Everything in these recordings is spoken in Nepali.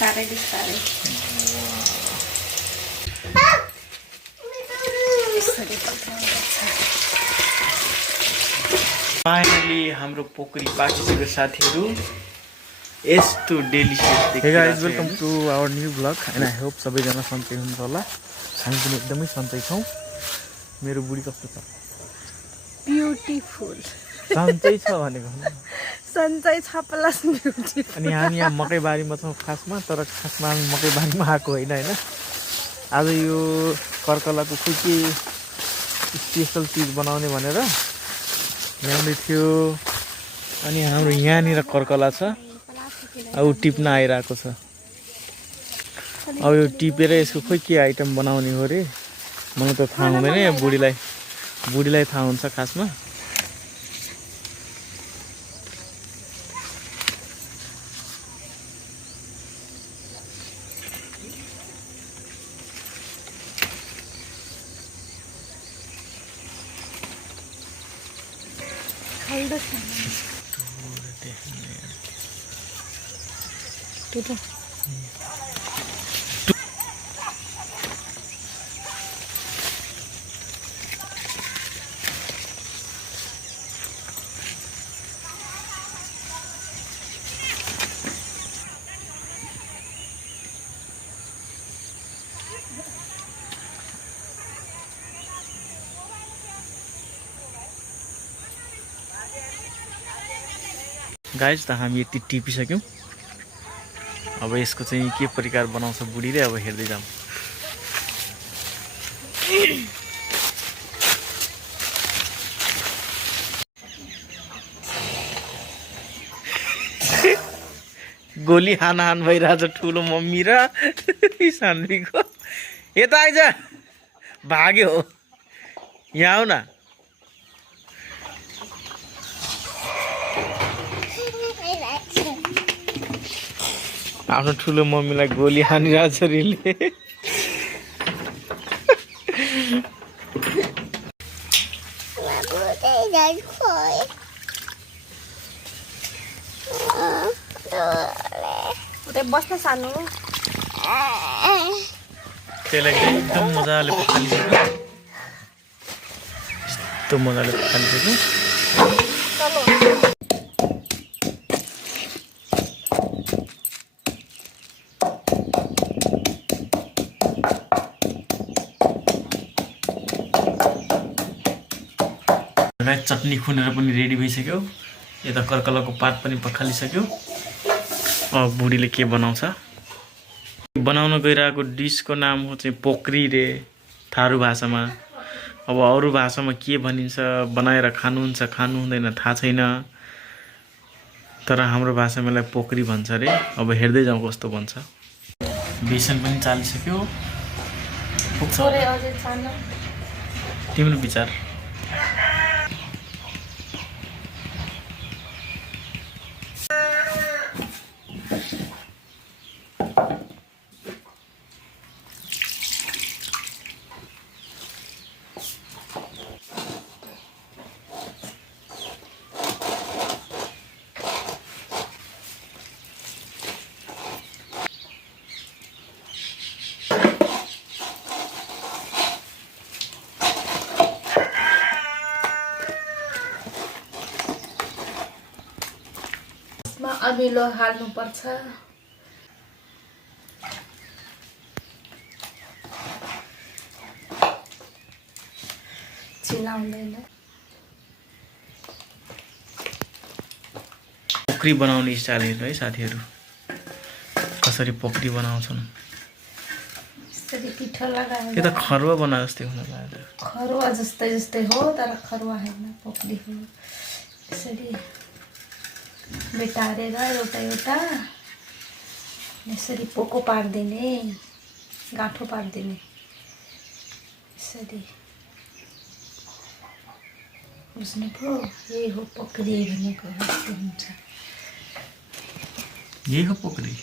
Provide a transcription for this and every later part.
बिस्तारै बिस्तारै फाइनली हाम्रो पोकरी पाकिसक्यो साथीहरू यस्तो delicious Hey guys, welcome to our new vlog and I hope सबैजना सन्चै हुनुहुन्छ होला। हामी पनि एकदमै सन्चै छौँ। मेरो बुढी कस्तो छ? ब्युटिफुल सन्चै छ भनेको सन्चै छ प्लस ब्युटिफुल। अनि हामी यहाँ मकैबारीमा छौँ खासमा, तर खासमा हामी मकैबारीमा आएको होइन हैन। आज यो कर्कलाको के स्पेशल चिज बनाउने भनेर ल्याउँदै थियो। अनि हाम्रो यहाँनिर कर्कला छ, अब टिप्न आइरहेको छ। अब यो टिपेर यसको खोइ के आइटम बनाउने हो रे, मलाई त थाहा हुँदैन। बुढीलाई थाहा हुन्छ खासमा। गाइस त हामी यति टिपिसक्यौँ। अब यसको चाहिँ के प्रकार बनाउँछ बुढीले, अब हेर्दै जाऊँ। गोली हान भइरहेछ ठुलो मम्मी र सानवीको। यता आइज, भाग्यो हो। यहाँ आऊ न। आफ्नो ठुलो मम्मीलाई गोली हानिरहेछ रिले। बस्न सानो त्यसलाई एकदम मजाले पखालिसक्यो। यस्तो मजाले पखालिसक्यो। चटनी खुनेर पनि रेडी भइसक्यो। यता कर्कलाको पात पनि पखालिसक्यो। अब बुढीले के बनाउँछ। बनाउन गइरहेको डिसको नाम हो चाहिँ पोकरी रे थारू भाषामा। अब अरू भाषामा के भनिन्छ, बनाएर खानुहुन्छ खानु हुँदैन थाहा छैन, तर हाम्रो भाषामा यसलाई पोकरी भन्छ रे। अब हेर्दै जाउँ कस्तो बन्छ। बेसन पनि चालिसक्यो। तिम्रो विचार। अमिलो हाल्नुपर्छ। चिलाउँदैन। पोकरी बनाउने स्टाइल हेर्नु है साथीहरू, कसरी पोकरी बनाउँछन्। पिठो लगाएर यो त खरवा बना जस्तै हुन लाग्यो। खरवा जस्तै हो, तर खरवा होइन, पोकरी हो। यसरी बेटारेर एउटा यसरी पोको पारिदिने, गाँठो पारिदिने। यसरी बुझ्नुभयो? यही हो पोकरी भनेको। यस्तो हुन्छ। यही हो पोकरी।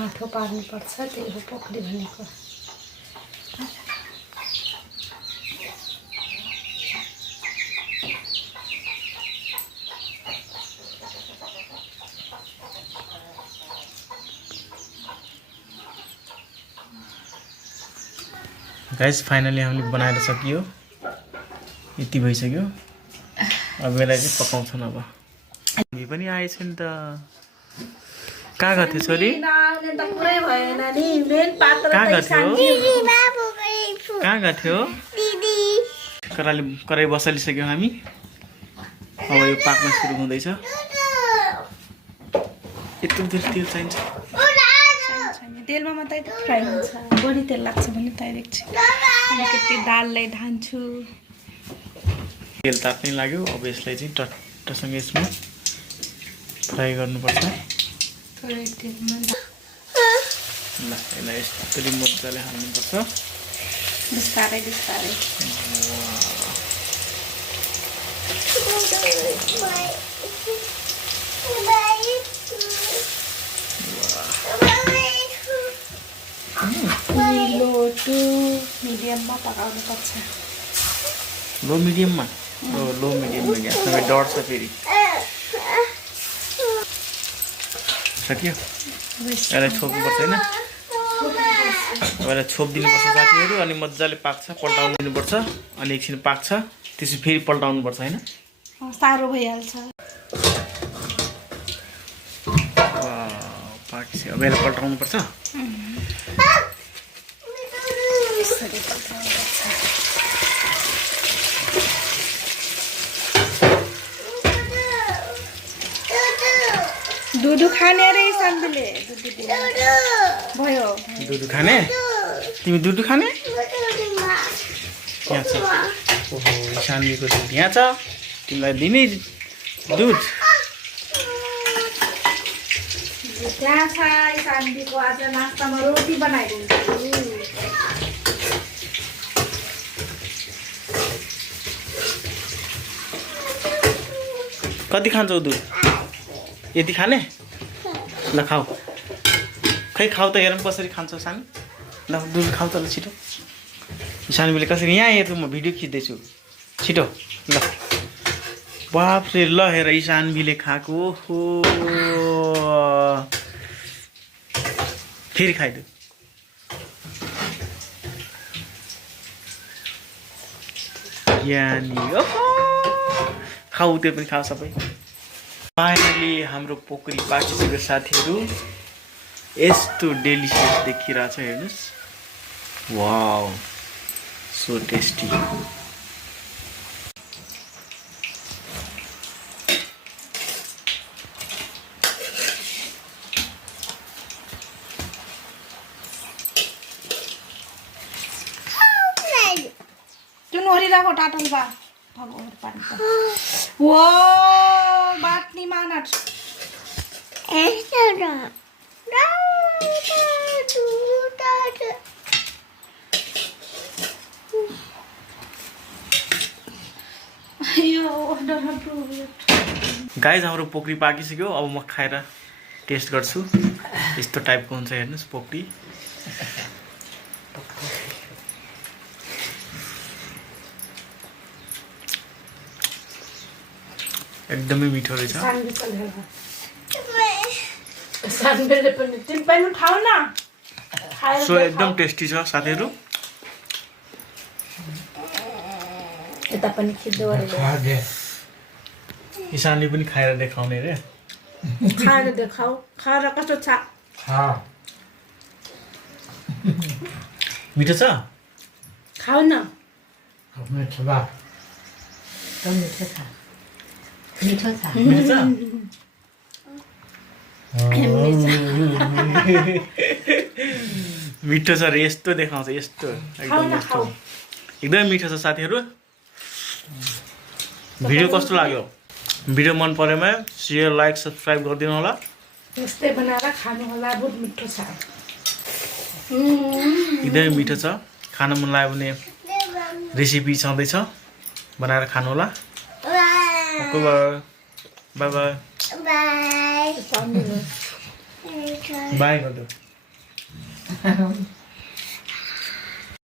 गाँठो पार्नुपर्छ, त्यही हो पोखरी भनेको। गाइस फाइनली हामीले बनाएर सकियो, यति भइसक्यो। अब यसलाई चाहिँ पकाउँछन्। अब हामी पनि आएछ नि त। कहाँ गएको थियो छोरी? कहाँ गएको थियो? कराई बसालिसक्यौँ हामी। अब यो पाक्न सुरु हुँदैछ। यत्रो तेल चाहिन्छ? तेलमा मात्रै फ्राई हुन्छ, बढी तेल लाग्छ भने तैरेको छु। अलिकति दाललाई ढान्छु। तेल ताप्नै लाग्यो। अब यसलाई चाहिँ टट्टसँग यसमा फ्राई गर्नुपर्छ। थोरै तेलमा ल यसलाई यस्तरी मजाले हाल्नुपर्छ। बिस्तारै बिस्तारै। लो टु मिडियममा पकाउनुपर्छ। लो मिडियममा? लो मिडियममा ग्यासमा डढ्छ फेरि। सक्यो? यसलाई छोप्नुपर्छ होइन? यसलाई छोपिदिनुपर्छ साथीहरू। अनि मजाले पाक्छ, पल्टाउनु दिनुपर्छ। अनि एकछिन पाक्छ, त्यसपछि फेरि पल्टाउनुपर्छ होइन? साह्रो भइहाल्छ। पाकिसक्यो। अब यसलाई पल्टाउनुपर्छ। दुधु खाने रे सान्दुले। भयो। दुधु खाने? तिमी दुधु खाने? यहाँ छ। ओहो सान्दीको दुध यहाँ छ। तिमीलाई दिने दुध। त्यहाँ छ सान्दीको आज नास्तामा रोटी बनाइदिन्छु। कति खान्छौ दुध? यति खाने? ल खाऊ। खै खाऊ त, हेर कसरी खान्छौ सानी। ल दुध खाऊ त ल छिटो। सानीले कसरी यहाँ हेर, म भिडियो खिच्दैछु। छिटो ल। बाफ्रे ल हेर ईशानवीले खाएको। हो फेरि खाइदियो। यानी खाऊ, त्यो पनि खाऊ सबै। फाइनली हाम्रो पोखरी पाकिसक्यो साथीहरू। यस्तो डेलिसियस देखिरहेछ हेर्नुहोस्। Wow so tasty. नोरिरहेको टाटल बा भगवान पानी वो बाटनी मानट गाइज हाम्रो पोखरी पाकिसक्यो। अब म खाएर टेस्ट गर्छु। यस्तो टाइपको हुन्छ हेर्नुहोस् पोखरी। एकदमै मिठो रहेछ। सो एकदम टेस्टी छ साथीहरू। ईशानले पनि खाएर देखाउने रे। खाएर देखाऊ। खाएर कस्तो छ? मिठो छ? खाऊ न। मिठो बा। मिठो छ। मिठो छ? मिठो छ रे, यस्तो देखाउँछ यस्तो। एकदमै मिठो छ साथीहरू। भिडियो कस्तो लाग्यो? भिडियो मन परेमा शेयर लाइक सब्सक्राइब गरिदिनु होला। यस्तै बनाएर खानु होला। बहुत मिठो छ। एकदमै मिठो छ। खान मन लाग्यो भने रेसिपी छँदैछ, बनाएर खानु होला। बाई बाई बाई गरिदियो। खानु